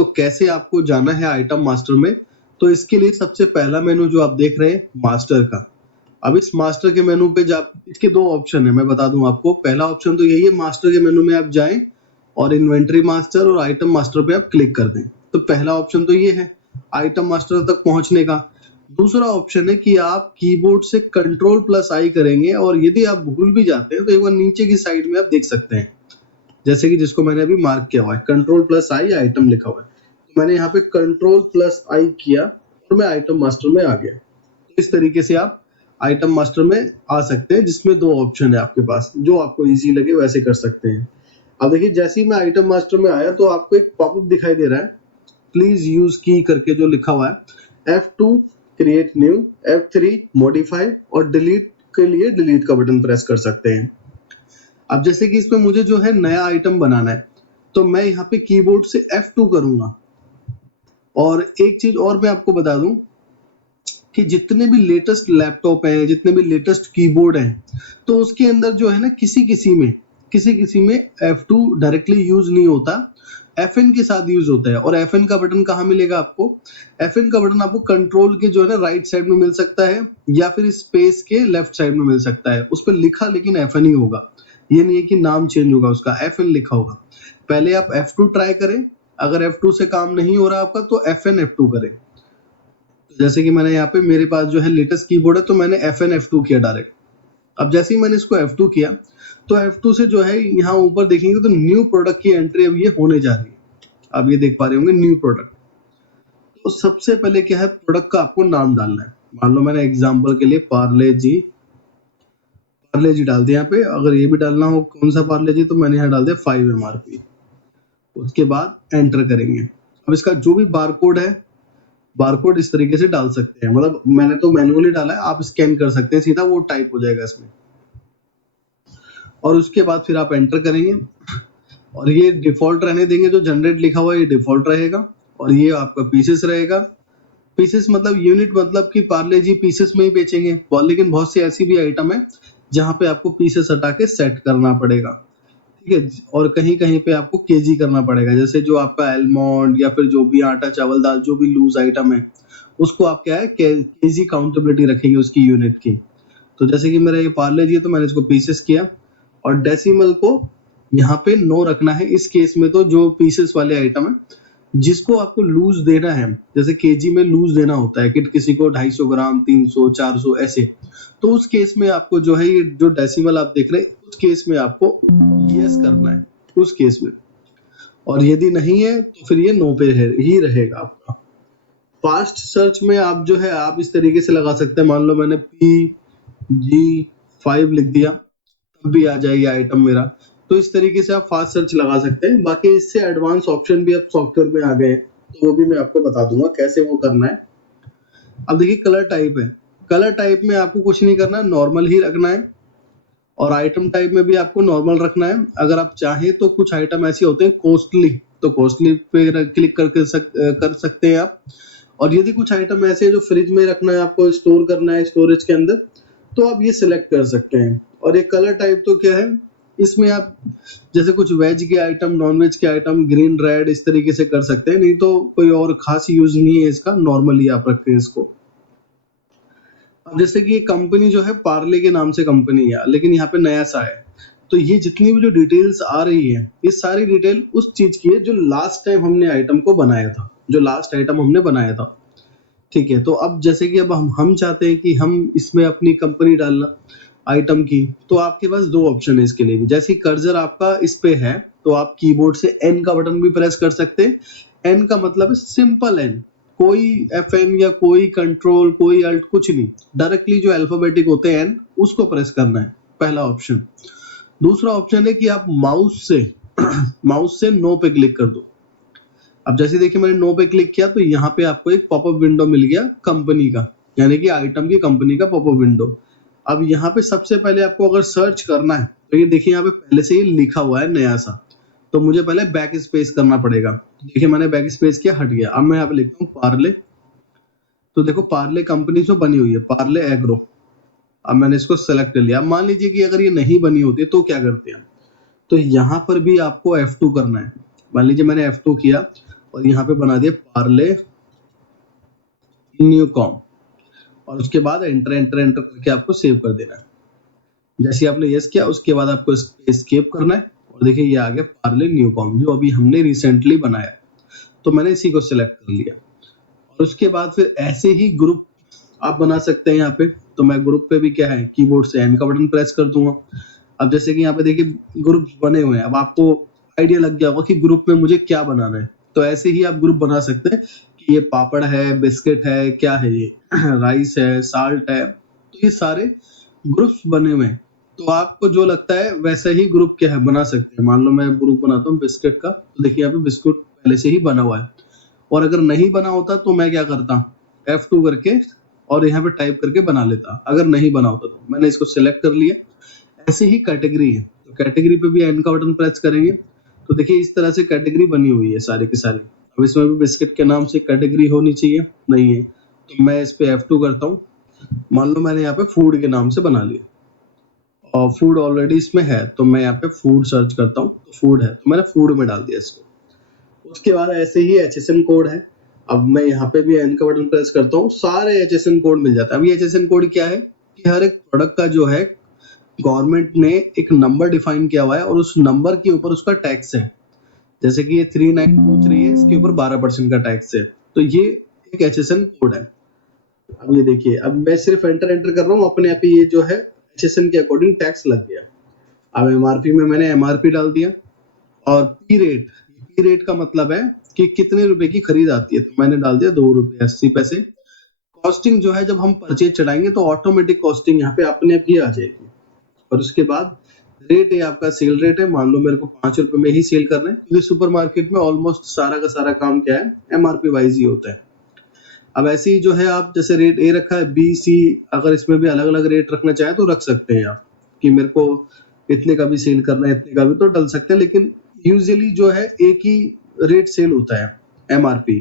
तो कैसे आपको जाना है आइटम मास्टर में, तो इसके लिए सबसे पहला मेनू जो आप देख रहे हैं मास्टर का। अब इस मास्टर के मेनू पे इसके दो ऑप्शन है, मैं बता दूं आपको। पहला ऑप्शन तो यही है, मास्टर के मेनू में आप जाएं और इन्वेंट्री मास्टर और आइटम मास्टर पे आप क्लिक कर दें। तो पहला ऑप्शन तो ये है आइटम मास्टर तक पहुंचने का। दूसरा ऑप्शन है कि आप कीबोर्ड से Ctrl+I करेंगे और यदि आप भूल भी जाते हैं तो एक बार नीचे की साइड में आप देख सकते हैं, जैसे कि जिसको मैंने अभी मार्क किया हुआ है Ctrl+I आइटम लिखा हुआ है, तो मैंने यहाँ पे Ctrl+I किया और मैं आइटम मास्टर में आ गया। तो इस तरीके से आप आइटम मास्टर में आ सकते हैं, जिसमें दो ऑप्शन है आपके पास, जो आपको इजी लगे वैसे कर सकते हैं। अब देखिए जैसे ही मैं आइटम मास्टर में आया तो आपको एक पॉपअप दिखाई दे रहा है, प्लीज यूज की करके जो लिखा हुआ है। F2 create new, F3 modify और डिलीट के लिए डिलीट का बटन प्रेस कर सकते हैं। अब जैसे कि इसमें मुझे जो है नया आइटम बनाना है, तो मैं यहाँ पे कीबोर्ड से F2 करूंगा। और एक चीज और मैं आपको बता दूं कि जितने भी लेटेस्ट लैपटॉप हैं, जितने भी लेटेस्ट कीबोर्ड हैं, तो उसके अंदर जो है ना किसी किसी में F2 डायरेक्टली यूज नहीं होता, FN के साथ यूज होता है। और FN का बटन कहाँ मिलेगा आपको? FN का बटन आपको कंट्रोल के जो है ना राइट साइड में मिल सकता है, या फिर स्पेस के लेफ्ट साइड में मिल सकता है। उस पर लिखा लेकिन FN ही होगा, ये नहीं है कि नाम चेंज होगा उसका, FN लिखा होगा। पहले आप F2 ट्राई करें, अगर F2 से काम नहीं हो रहा आपका तो FN F2 करें। जैसे कि मैंने यहाँ पे मेरे पास जो है लेटेस्ट कीबोर्ड है, तो मैंने FN F2 किया डायरेक्ट। अब जैसे ही मैंने इसको F2 किया तो F2 से जो है यहाँ ऊपर देखेंगे तो न्यू प्रोडक्ट की एंट्री अब ये होने जा रही है। आप ये देख पा रहे होंगे न्यू प्रोडक्ट। तो सबसे पहले क्या है, प्रोडक्ट का आपको नाम डालना है। मान लो मैंने एग्जांपल के लिए पार्ले जी डाल दिया यहाँ पे। अगर ये भी डालना हो कौन सा पार्ले जी, तो मैंने यहाँ डाल दिया 5 MRP। उसके बाद एंटर करेंगे। अब इसका जो भी बारकोड है, बारकोड इस तरीके से डाल सकते हैं, मतलब मैंने तो मैनुअली डाला है, आप स्कैन कर सकते हैं सीधा, वो टाइप हो जाएगा इसमें। और उसके बाद फिर आप एंटर करेंगे और ये डिफॉल्ट रहने देंगे, जो जनरेट लिखा हुआ है ये डिफॉल्ट रहेगा। और ये आपका पीसेस रहेगा। पीसेस मतलब यूनिट, मतलब कि पार्ले जी पीसेस में ही बेचेंगे, लेकिन बहुत सी ऐसी भी आइटम है जहाँ पे आपको पीसेस हटा के सेट करना पड़ेगा, ठीक है। और कहीं कहीं पे आपको केजी करना पड़ेगा, जैसे जो आपका एलमंड या फिर जो भी आटा चावल दाल जो भी लूज आइटम है, उसको आप क्या है केजी काउंटेबिलिटी रखेंगे उसकी यूनिट की। तो जैसे कि मेरा ये पार्ले जी है, तो मैंने इसको पीसेस किया और डेसिमल को यहाँ पे 9 रखना है इस केस में। तो जो पीसेस वाले आइटम है जिसको आपको लूज देना है, जैसे केजी में लूज देना होता है कि किसी को 250 ग्राम, 300, 400 ऐसे, तो उस केस में आपको जो है ये जो डेसिमल आप देख रहे हैं, उस केस में आपको यस करना है उस केस में। और यदि नहीं है तो फिर ये 9 पे ही रहेगा आपका। फास्ट सर्च में आप जो है आप इस तरीके से लगा सकते हैं। मान लो मैंने PG5 लिख दिया, तब भी आ जाएगी आइटम मेरा। तो इस तरीके से आप फास्ट सर्च लगा सकते हैं। बाकी इससे एडवांस ऑप्शन भी अब सॉफ्टवेयर में आ गए हैं, तो वो भी मैं आपको बता दूंगा कैसे वो करना है। अब देखिए कलर टाइप है, कलर टाइप में आपको कुछ नहीं करना, नॉर्मल ही रखना है। और आइटम टाइप में भी आपको नॉर्मल रखना है। अगर आप चाहें तो कुछ आइटम ऐसे होते हैं कॉस्टली, तो कॉस्टली पे क्लिक करके कर सकते हैं आप। और यदि कुछ आइटम ऐसे हैं जो फ्रिज में रखना है, आपको स्टोर करना है स्टोरेज के अंदर, तो आप ये सिलेक्ट कर सकते हैं। और ये कलर टाइप तो क्या है, इसमें आप जैसे कुछ वेज के आइटम, नॉन वेज के आइटम, ग्रीन रेड इस तरीके से कर सकते हैं, नहीं तो कोई और खास यूज नहीं है इसका, नॉर्मली आप रखें इसको। अब जैसे कि ये कंपनी जो है पार्ले के नाम से कंपनी है, लेकिन यहाँ पे नया सा है, तो ये जितनी भी जो डिटेल्स आ रही है, ये सारी डिटेल उस चीज की है जो लास्ट टाइम हमने आइटम को बनाया था, जो लास्ट आइटम हमने बनाया था, ठीक है। तो अब जैसे कि अब हम चाहते हैं कि हम इसमें अपनी कंपनी डालना आइटम की, तो आपके पास दो ऑप्शन है इसके लिए भी। जैसे कर्सर आपका इस पे है, तो आप कीबोर्ड से एन का बटन भी प्रेस कर सकते हैं। एन का मतलब है सिंपल एन, कोई FN या कोई कंट्रोल, कोई अल्ट, कुछ नहीं, डायरेक्टली जो अल्फाबेटिक होते हैं एन, उसको प्रेस करना है, पहला ऑप्शन। दूसरा ऑप्शन है कि आप माउस से माउस से नो पे क्लिक कर दो। अब जैसे देखिए मैंने नो पे क्लिक किया तो यहाँ पे आपको एक पॉपअप विंडो मिल गया कंपनी का, यानी कि आइटम की कंपनी का पॉपअप विंडो। अब यहाँ पे सबसे पहले आपको अगर सर्च करना है, तो ये देखिए यहाँ पे पहले से ही लिखा हुआ है नया सा, तो मुझे पहले बैक स्पेस करना पड़ेगा। देखिए मैंने बैक स्पेस किया, हट गया। अब मैं यहाँ पे लिखता हूँ पार्ले, तो देखो पार्ले कंपनी से बनी हुई है, पार्ले एग्रो। अब मैंने इसको सेलेक्ट कर लिया। अब मान लीजिए कि अगर ये नहीं बनी होती तो क्या करते हैं, तो यहाँ पर भी आपको F2 करना है। मान लीजिए मैंने F2 किया, और यहाँ पे बना दिया पार्ले न्यूकॉम, और उसके बाद एंटर एंटर एंटर करके आपको सेव कर देना है। जैसे आपने यस किया उसके बाद आपको एस्केप करना है, और देखिए ये आ गया पार्ले न्यूकॉम जो अभी हमने रिसेंटली बनाया। तो मैंने इसी को सिलेक्ट कर लिया, और उसके बाद फिर ऐसे ही ग्रुप आप बना सकते हैं यहाँ पे। तो मैं ग्रुप पे भी क्या है कीबोर्ड से एन का बटन प्रेस कर दूंगा। अब जैसे कि यहाँ पे देखिए ग्रुप बने हुए हैं, अब आपको आइडिया लग गया होगा कि ग्रुप में मुझे क्या बनाना है। तो ऐसे ही आप ग्रुप बना सकते हैं कि ये पापड़ है, बिस्किट है, क्या है ये राइस है, साल्ट है, तो ये सारे ग्रुप्स बने हुए हैं। तो आपको जो लगता है वैसा ही ग्रुप क्या है बना सकते हैं। मान लो मैं ग्रुप बनाता हूँ बिस्किट का, तो देखिए यहाँ पे बिस्कुट पहले से ही बना हुआ है। और अगर नहीं बना होता तो मैं क्या करता, F2 करके और यहाँ पे टाइप करके बना लेता, अगर नहीं बना होता तो। मैंने इसको सिलेक्ट कर लिया। ऐसे ही कैटेगरी है, तो कैटेगरी पे भी एन का बटन प्रेस करेंगे, तो देखिए इस तरह से कैटेगरी बनी हुई है सारी की सारी। अब इसमें भी बिस्किट के नाम से कैटेगरी होनी चाहिए, नहीं है, तो मैं इस पे F2 करता हूँ। मान लो मैंने यहाँ पे फूड के नाम से बना लिया, और फूड ऑलरेडी इसमें है, तो मैं यहाँ पे फूड सर्च करता हूँ, तो फूड है तो मैंने फूड में डाल दिया इसको। उसके बाद ऐसे ही HSN कोड है। अब मैं यहाँ पे भी एन का बटन प्रेस करता हूँ, सारे HSN कोड मिल जाता है। अब ये HSN कोड क्या है कि हर एक प्रोडक्ट का जो है गवर्नमेंट ने एक नंबर डिफाइन किया हुआ है, और उस नंबर के ऊपर उसका टैक्स है। जैसे कि ये 3923 है, इसके ऊपर 12% का टैक्स है। तो ये एक HSN कोड है। अब ये देखिए, अब मैं सिर्फ एंटर एंटर कर रहा हूँ, अपने आप ही ये जो है HSN के अकॉर्डिंग टैक्स लग गया। अब MRP में मैंने MRP डाल दिया, और पी रेट का मतलब है कि कितने रुपए की खरीद आती है, तो मैंने डाल दिया 2 रुपए 80 पैसे। कॉस्टिंग जो है जब हम परचेज चढ़ाएंगे तो ऑटोमेटिक कॉस्टिंग यहाँ पे अपने आप ही आ जाएगी। और उसके बाद रेट है आपका, सेल रेट है, मान लो मेरे को 5 रुपए में ही सेल करना है, क्योंकि सुपरमार्केट में ऑलमोस्ट सारा का सारा काम क्या है MRP वाइज ही होता है। अब ऐसे ही जो है आप जैसे रेट ए रखा है, बी सी, अगर इसमें भी अलग अलग रेट रखना चाहे तो रख सकते हैं आप, कि मेरे को इतने का भी सेल करना है, इतने का भी तो डल सकते हैं, लेकिन यूजुअली जो है एक ही रेट सेल होता है MRP।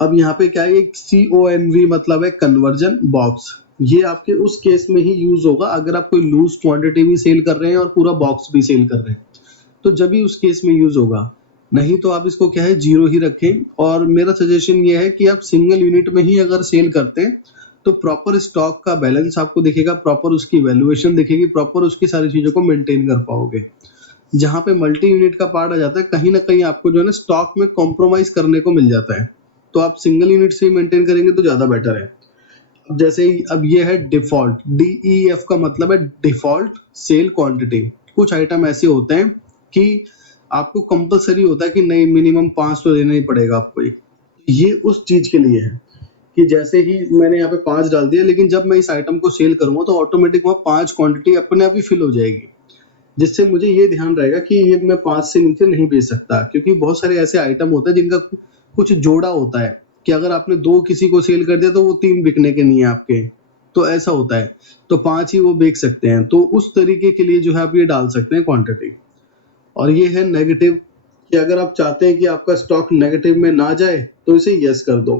अब यहाँ पे क्या है, एक CONV मतलब है कन्वर्जन बॉक्स। ये आपके उस केस में ही यूज होगा अगर आप कोई लूज क्वांटिटी भी सेल कर रहे हैं और पूरा बॉक्स भी सेल कर रहे हैं, तो जब भी उस केस में यूज होगा। नहीं तो आप इसको क्या है 0 ही रखें। और मेरा सजेशन ये है कि आप सिंगल यूनिट में ही अगर सेल करते हैं तो प्रॉपर स्टॉक का बैलेंस आपको दिखेगा, प्रॉपर उसकी वैल्यूएशन दिखेगी, प्रॉपर उसकी सारी चीजों को मेंटेन कर पाओगे। जहाँ पे मल्टी यूनिट का पार्ट आ जाता है, कहीं ना कहीं आपको जो है ना स्टॉक में कॉम्प्रोमाइज करने को मिल जाता है। तो आप सिंगल यूनिट से ही मेंटेन करेंगे तो ज्यादा बेटर है। अब जैसे ही अब ये है डिफॉल्ट, DEF का मतलब है डिफॉल्ट सेल क्वांटिटी। कुछ आइटम ऐसे होते हैं कि आपको कंपलसरी होता है कि नहीं, मिनिमम 500 देना ही पड़ेगा आपको। ये उस चीज के लिए है कि जैसे ही मैंने यहाँ पे 5 डाल दिया, लेकिन जब मैं इस आइटम को सेल करूंगा तो ऑटोमेटिक वहाँ 5 क्वांटिटी अपने आप ही फिल हो जाएगी, जिससे मुझे ये ध्यान रहेगा कि ये मैं 5 से नीचे नहीं बेच सकता। क्योंकि बहुत सारे ऐसे आइटम होते हैं जिनका कुछ जोड़ा होता है कि अगर आपने 2 किसी को सेल कर दिया तो वो 3 बिकने के नहीं है आपके, तो ऐसा होता है, तो 5 ही वो बेच सकते हैं। तो उस तरीके के लिए जो है आप ये डाल सकते हैं क्वांटिटी। और ये है नेगेटिव, कि अगर आप चाहते हैं कि आपका स्टॉक नेगेटिव में ना जाए तो इसे यस कर दो,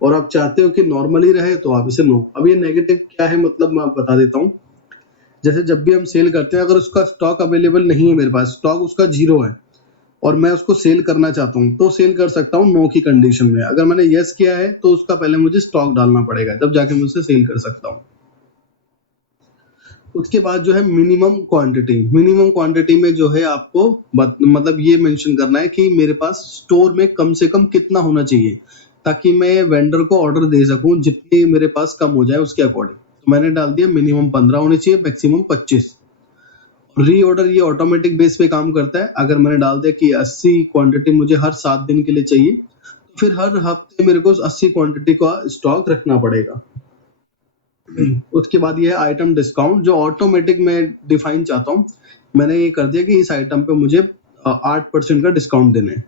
और आप चाहते हो कि नॉर्मली रहे तो आप इसे नो। अब ये नेगेटिव क्या है मतलब मैं बता देता हूँ। जैसे जब भी हम सेल करते हैं, अगर उसका स्टॉक अवेलेबल नहीं है, मेरे पास स्टॉक उसका 0 है और मैं उसको सेल करना चाहता हूँ, तो सेल कर सकता हूँ नो की कंडीशन में। अगर मैंने यस किया है तो उसका पहले मुझे स्टॉक डालना पड़ेगा, तब जाके मैं उसे सेल कर सकता हूँ। उसके बाद जो है मिनिमम क्वांटिटी, मिनिमम क्वांटिटी में जो है आपको मतलब ये मेंशन करना है कि मेरे पास स्टोर में कम से कम कितना होना चाहिए, ताकि मैं वेंडर को ऑर्डर दे सकूं जितनी मेरे पास कम हो जाए उसके अकॉर्डिंग। तो मैंने डाल दिया मिनिमम 15 होने चाहिए, मैक्सिमम 25। रीऑर्डर ये ऑटोमेटिक बेस पे काम करता है। अगर मैंने डाल दिया कि 80 क्वांटिटी मुझे हर 7 दिन के लिए चाहिए, तो फिर हर हफ्ते मेरे को 80 क्वांटिटी का स्टॉक रखना पड़ेगा। उसके बाद ये है आइटम डिस्काउंट, जो ऑटोमेटिक मैं डिफाइन चाहता हूँ। मैंने ये कर दिया कि इस आइटम पे मुझे 8% का डिस्काउंट देना है।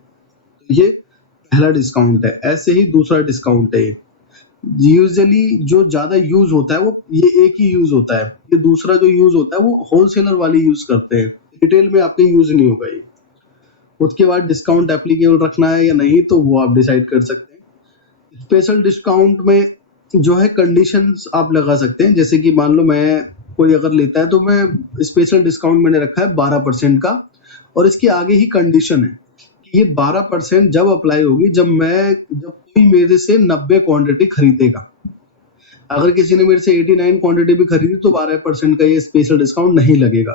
ये पहला डिस्काउंट है। ऐसे ही दूसरा डिस्काउंट है। यूजुअली जो ज्यादा यूज होता है वो ये एक ही यूज होता है। ये दूसरा जो यूज होता है वो होलसेलर वाले यूज करते हैं, रिटेल में आपके यूज नहीं होगा ये। उसके बाद डिस्काउंट एप्लीकेबल रखना है या नहीं तो वो आप डिसाइड कर सकते हैं। स्पेशल डिस्काउंट में जो है कंडीशंस आप लगा सकते हैं। जैसे कि मान लो मैं कोई अगर लेता है तो मैं स्पेशल डिस्काउंट मैंने रखा है 12% का, और इसके आगे ही कंडीशन है ये 12% जब अप्लाई होगी जब कोई मेरे से 90 क्वांटिटी खरीदेगा। अगर किसी ने मेरे से 89 क्वांटिटी भी खरीदी तो 12% का ये स्पेशल डिस्काउंट नहीं लगेगा।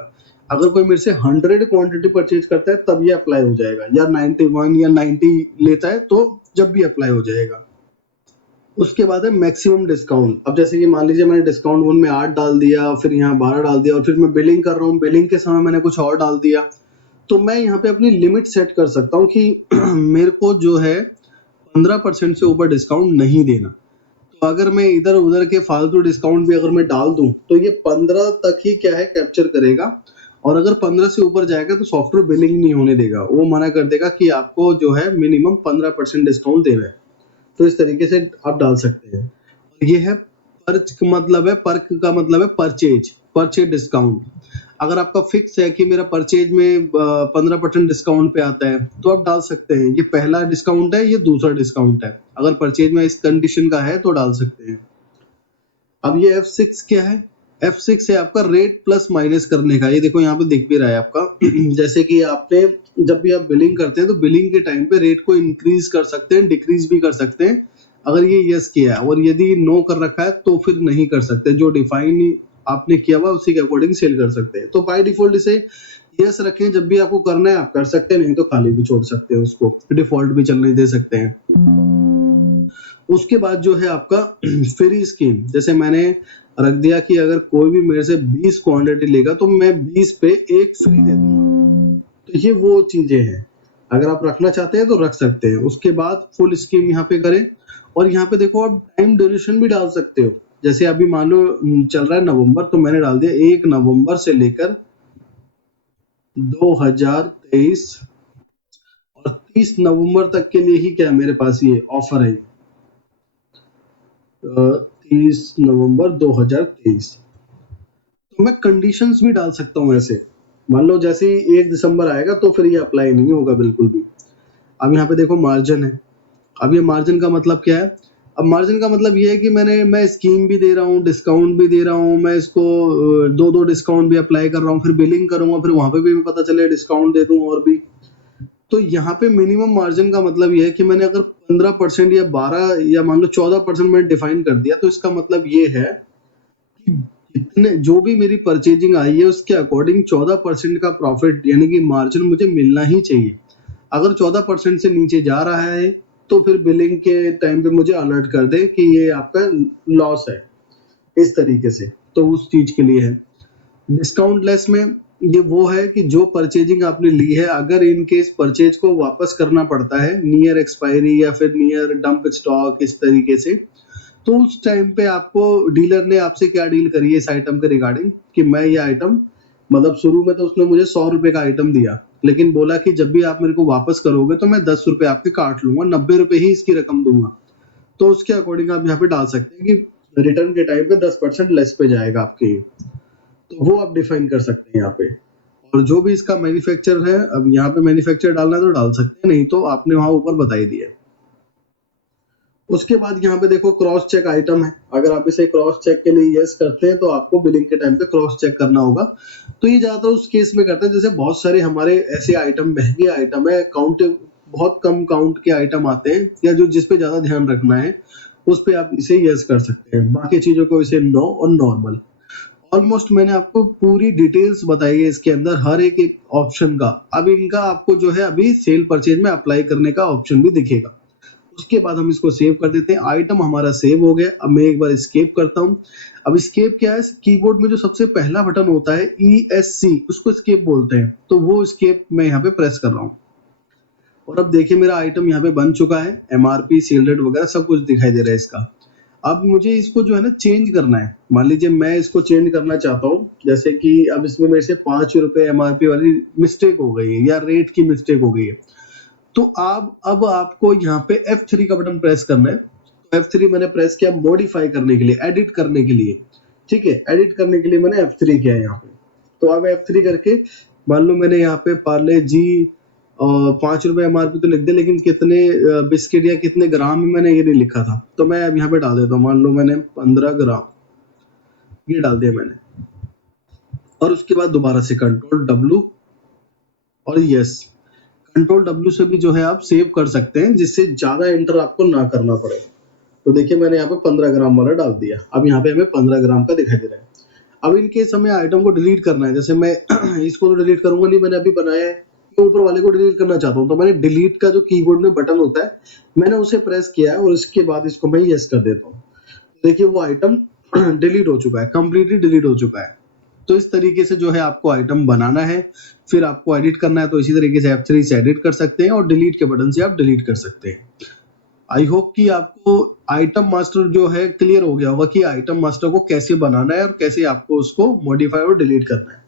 अगर कोई मेरे से 100 क्वांटिटी परचेज करता है तब ये अप्लाई हो जाएगा, या 91 या 90 लेता है तो जब भी अप्लाई हो जाएगा। उसके बाद है मैक्सिमम डिस्काउंट। अब जैसे कि मान लीजिए मैंने डिस्काउंट वन में 8 डाल दिया, फिर यहाँ 12 डाल दिया, और फिर मैं बिलिंग कर रहा हूँ, बिलिंग के समय मैंने कुछ और डाल दिया, तो मैं यहाँ पे अपनी लिमिट सेट कर सकता हूँ कि मेरे को जो है 15% से ऊपर डिस्काउंट नहीं देना। तो अगर मैं इधर उधर के फालतू डिस्काउंट भी अगर मैं डाल दूं तो ये 15 तक ही क्या है कैप्चर करेगा, और अगर 15 से ऊपर जाएगा तो सॉफ्टवेयर बिलिंग नहीं होने देगा, वो मना कर देगा कि आपको जो है मिनिमम 15% डिस्काउंट देना है। तो इस तरीके से आप डाल सकते हैं। ये है पर्क का मतलब है परचेज डिस्काउंट। अगर आपका फिक्स है कि मेरा परचेज में 15% डिस्काउंट पे आता है तो आप डाल सकते हैं। ये पहला डिस्काउंट है, ये दूसरा डिस्काउंट है। अगर परचेज में इस कंडीशन का है तो डाल सकते हैं। अब ये F6 क्या है? F6 है आपका रेट प्लस माइनस करने का। ये देखो यहाँ पे दिख भी रहा है आपका जैसे कि आपने जब भी आप बिलिंग करते हैं तो बिलिंग के टाइम पे रेट को इंक्रीज कर सकते हैं, डिक्रीज भी कर सकते हैं अगर ये यस किया है, और यदि नो कर रखा है तो फिर नहीं कर सकते। जो डिफाइन आपने किया हुआ उसी के अकॉर्डिंग सेल कर सकते हैं। तो बाय डिफॉल्ट इसे यस रखें, जब भी आपको करना है आप कर सकते हैं, नहीं तो खाली भी छोड़ सकते हैं, उसको डिफॉल्ट भी चलने दे सकते हैं। उसके बाद जो है आपका फ्री स्कीम, जैसे मैंने रख दिया कि अगर कोई भी मेरे से 20 क्वांटिटी लेगा तो मैं 20 पे एक फ्री दे दूंगा। तो ये वो चीजें हैं, अगर आप रखना चाहते हैं तो रख सकते हैं। उसके बाद फुल स्कीम यहाँ पे करें, और यहाँ पे देखो आप टाइम ड्यूरेशन भी डाल सकते हो। जैसे अभी मान लो चल रहा है नवंबर, तो मैंने डाल दिया 1 नवंबर से लेकर 2023 और 30 नवंबर तक के लिए ही क्या मेरे पास ये ऑफर है। 30 नवंबर 2023। तो मैं कंडीशंस भी डाल सकता हूँ ऐसे। मान लो जैसे ही 1 दिसंबर आएगा तो फिर ये अप्लाई नहीं होगा बिल्कुल भी। अब यहाँ पे देखो मार्जिन है। अब ये मार्जिन का मतलब क्या है? अब मार्जिन का मतलब ये है कि मैं स्कीम भी दे रहा हूँ, डिस्काउंट भी दे रहा हूँ, मैं इसको दो डिस्काउंट भी अप्लाई कर रहा हूँ, फिर बिलिंग करूंगा, फिर वहां पे भी पता चले डिस्काउंट दे दूं और भी। तो यहाँ पे मिनिमम मार्जिन का मतलब ये है कि मैंने अगर 15% या 12 या मान लो 14% मैंने डिफाइन कर दिया, तो इसका मतलब ये है कि जितने जो भी मेरी परचेजिंग आई है उसके अकॉर्डिंग 14% का प्रॉफिट यानी कि मार्जिन मुझे मिलना ही चाहिए। अगर 14% से नीचे जा रहा है तो फिर बिलिंग के टाइम पे मुझे अलर्ट कर दे कि ये आपका लॉस है, इस तरीके से। तो उस चीज के लिए है। डिस्काउंट लेस में ये वो है कि जो परचेजिंग आपने ली है, अगर इन केस परचेज को वापस करना पड़ता है नियर एक्सपायरी या फिर नियर डंप स्टॉक इस तरीके से, तो उस टाइम पे आपको डीलर ने आपसे क्या डील करी है इस आइटम के रिगार्डिंग कि मैं ये आइटम, मतलब शुरू में तो उसने मुझे 100 रुपए का आइटम दिया, लेकिन बोला कि जब भी आप मेरे को वापस करोगे तो मैं 10 रुपए आपके काट लूंगा, 90 रुपए ही इसकी रकम दूंगा। तो उसके अकॉर्डिंग आप यहाँ पे डाल सकते हैं कि रिटर्न के टाइम पे 10% लेस पे जाएगा आपके, तो वो आप डिफाइन कर सकते हैं यहाँ पे। और जो भी इसका मैन्युफैक्चर है, अब यहाँ पे मैन्युफैक्चर डालना है तो डाल सकते हैं, नहीं तो आपने वहां ऊपर बता ही दिया। उसके बाद यहाँ पे देखो क्रॉस चेक आइटम है। अगर आप इसे क्रॉस चेक के लिए यस करते हैं तो आपको बिलिंग के टाइम पे क्रॉस चेक करना होगा। तो ये ज्यादातर उस केस में करते हैं जैसे बहुत सारे हमारे ऐसे आइटम, महंगे आइटम है, काउंट बहुत कम काउंट के आइटम आते हैं, या जो जिस पे ज्यादा ध्यान रखना है उस पे आप इसे यस कर सकते हैं, बाकी चीजों को इसे नो और नॉर्मल। ऑलमोस्ट मैंने आपको पूरी डिटेल्स बताई है इसके अंदर हर एक एक ऑप्शन का। अब इनका आपको जो है अभी सेल परचेज में अप्लाई करने का ऑप्शन भी दिखेगा। उसके बाद हम इसको सेव कर देते हैं। आइटम हमारा सेव हो गया। अब मैं एक बार एस्केप करता हूँ। अब एस्केप क्या है? कीबोर्ड में जो सबसे पहला बटन होता है ESC, उसको एस्केप बोलते हैं, तो वो एस्केप मैं यहाँ पे प्रेस कर रहा हूँ। और अब देखिए मेरा आइटम यहाँ पे बन चुका है, MRP सेल रेट वगैरह सब कुछ दिखाई दे रहा है इसका। अब मुझे इसको जो है ना चेंज करना है। मान लीजिए मैं इसको चेंज करना चाहता हूँ, जैसे कि अब इसमें मेरे से 5 रुपए MRP वाली मिस्टेक हो गई है या रेट की मिस्टेक हो गई है, तो आप अब आपको यहाँ पे F3 का बटन प्रेस करना है। तो F3 मैंने प्रेस किया मॉडिफाई करने के लिए, एडिट करने के लिए। ठीक है, एडिट करने के लिए मैंने F3 किया यहाँ पे। तो अब F3 करके मान लो मैंने यहाँ पे पार्ले जी 5 रुपए MRP तो लिख दे, लेकिन कितने बिस्किट या कितने ग्राम में मैंने ये नहीं लिखा था, तो मैं अब यहाँ पे डाल देता हूँ। मान लो मैंने 15 ग्राम ये डाल दिया मैंने, और उसके बाद दोबारा से Ctrl W और यस। कंट्रोल डब्ल्यू से भी जो है आप सेव कर सकते हैं, जिससे ज्यादा एंटर आपको ना करना पड़े। तो देखिए मैंने यहाँ पे 15 ग्राम वाला डाल दिया। अब यहाँ पे हमें 15 ग्राम का दिखाई दे रहा है। अब इनकेस हमें आइटम को डिलीट करना है, जैसे मैं इसको तो डिलीट करूंगा नहीं, मैंने अभी बनाया है, तो ऊपर वाले को डिलीट करना चाहता हूँ, तो मैंने डिलीट का जो कीबोर्ड में बटन होता है मैंने उसे प्रेस किया है और इसके बाद इसको मैं यस कर देता हूँ। देखिए वो आइटम डिलीट हो चुका है, कंप्लीटली डिलीट हो चुका है। तो इस तरीके से जो है आपको आइटम बनाना है, फिर आपको एडिट करना है, तो इसी तरीके से F3 से एडिट कर सकते हैं और डिलीट के बटन से आप डिलीट कर सकते हैं। आई होप कि आपको आइटम मास्टर जो है क्लियर हो गया होगा कि आइटम मास्टर को कैसे बनाना है और कैसे आपको उसको मॉडिफाई और डिलीट करना है।